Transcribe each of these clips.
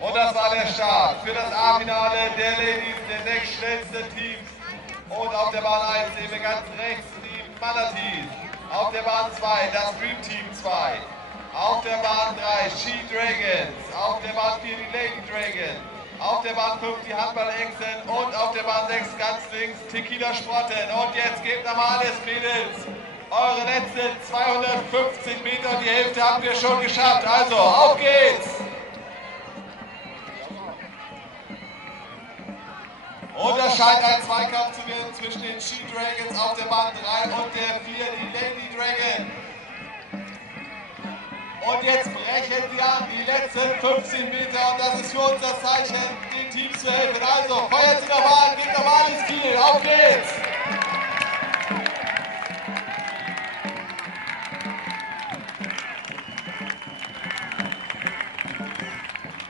Und das war der Start für das A-Finale der Ladies, der nächstschnellsten Teams. Und auf der Bahn 1 sehen wir ganz rechts die Manatees. Auf der Bahn 2 das Dream Team 2. Auf der Bahn 3 She Dragons. Auf der Bahn 4 die Lady Dragon. Auf der Bahn 5 die Handball-Echsen. Und auf der Bahn 6 ganz links Tequila Sprotten. Und jetzt gebt nochmal alles, Mädels. Eure letzten 250 Meter und die Hälfte habt ihr schon geschafft. Also, auf geht's! Und es scheint ein Zweikampf zu werden zwischen den She Dragons auf der Bahn 3 und der 4, die Lady Dragon. Und jetzt brechen sie an, die letzten 15 Meter, und das ist für uns das Zeichen, den Teams zu helfen. Also, feuert sie nochmal, gebt nochmal alles viel, auf geht's!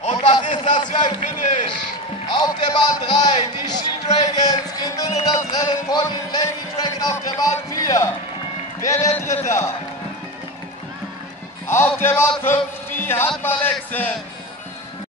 Und was ist das für ein Finish? Auf der Bahn 3, die She Dragons gewinnen das Rennen vor den Lady Dragon auf der Bahn 4. Wer wird Dritter? Auf der Bahn 5 die Handball-Echsen.